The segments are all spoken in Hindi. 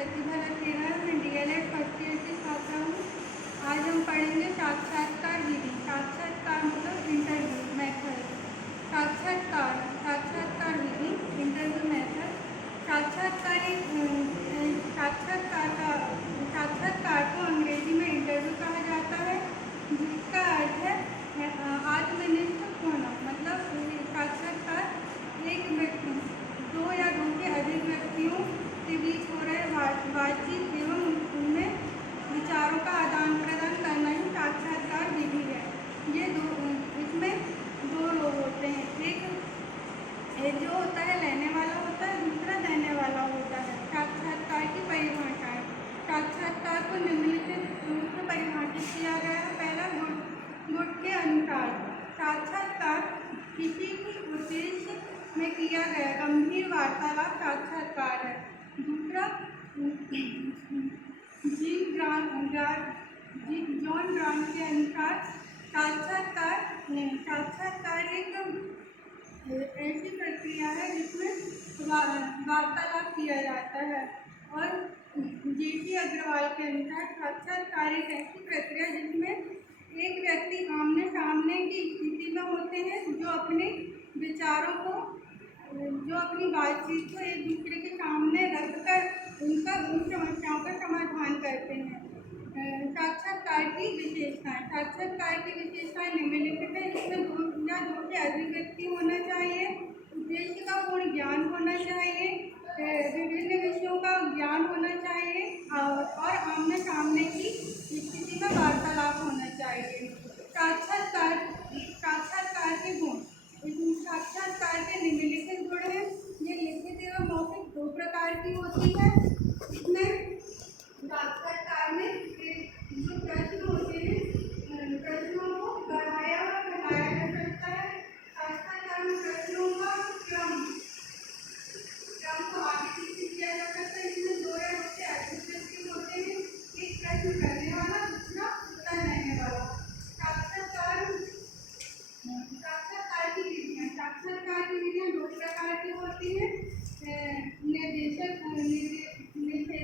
प्रतिभा लखेरा। मैं डीएलएड फर्स्ट ईयर की छात्रा हूँ। आज हम पढ़ेंगे साक्षात्कार विधि। साक्षात्कार मतलब इंटरव्यू मेथड। साक्षात्कार विधि, इंटरव्यू मेथड। साक्षात्कार को अंग्रेजी में इंटरव्यू कहा जाता है, जिसका अर्थ है आत्मनिष्ठ होना। मतलब साक्षात्कार एक व्यक्ति, दो या दो से अधिक व्यक्तियों के बीच हो रहे बातचीत एवं उनमें विचारों का आदान प्रदान करना ही साक्षात्कार विधि है। इसमें दो लोग होते हैं, एक जो होता है लेने वाला होता है, दूसरा देने वाला होता है। साक्षात्कार की परिभाषा है। साक्षात्कार को निम्नलिखित रूप में परिभाषित किया गया है। पहला, गुट के अनुसार साक्षात्कार किसी भी उद्देश्य में किया गया गंभीर वार्तालाप साक्षात्कार है। दूसरा, जॉन ग्राम के अनुसार साक्षात्कार एक ऐसी प्रक्रिया है जिसमें वार्तालाप किया जाता है। और जेसी अग्रवाल के अनुसार साक्षात्कार एक ऐसी प्रक्रिया जिसमें एक व्यक्ति आमने सामने की स्थिति में होते हैं, जो अपनी बातचीत को एक दूसरे के सामने रखकर उन समस्याओं का समाधान करते हैं। साक्षात्कार की विशेषताएं निम्नलिखित है, जिसमें दो से अधिक व्यक्ति होना चाहिए, उद्देश्य का पूर्ण ज्ञान होना चाहिए, विभिन्न विषयों का ज्ञान होना चाहिए और आमने सामने की स्थिति में वार्तालाप होना चाहिए। साक्षात्कार के गुण। साक्षात्कार के निम्नलिखित गुण हैं। ये लिखित एवं मौखिक दो प्रकार की होती है। इसमें साक्षात्कार में जो प्रश्न होते हैं, प्रश्नों को बढ़ाया और घटाया जा सकता है। साक्षात्कार में प्रश्नों का क्रम को आगे पीछे किया जा सकता है। इसमें दो या उससे अधिक व्यक्ति होते हैं, एक प्रश्न करने वाला, दूसरा उत्तर देने वाला। साक्षात्कार की विधियाँ दो प्रकार की होती हैं,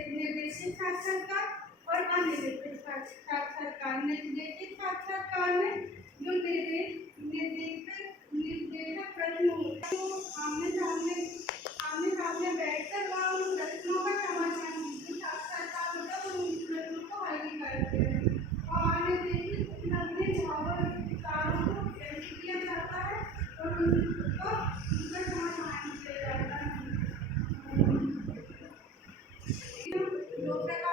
निर्देशित साक्षात्कार और अनिर्देशित साक्षात्कार। निर्देशित साक्षात्कार में जो निर्देशक प्रश्न होते हैं, आमने सामने बैठकर वहाँ उन प्रश्नों का समाधान साक्षात्कार होता है, उन प्रश्नों को हल करते हैं। और अनिर्देशित विचारों को किया जाता है और उनका समाधान किया जाता है। दो प्रकार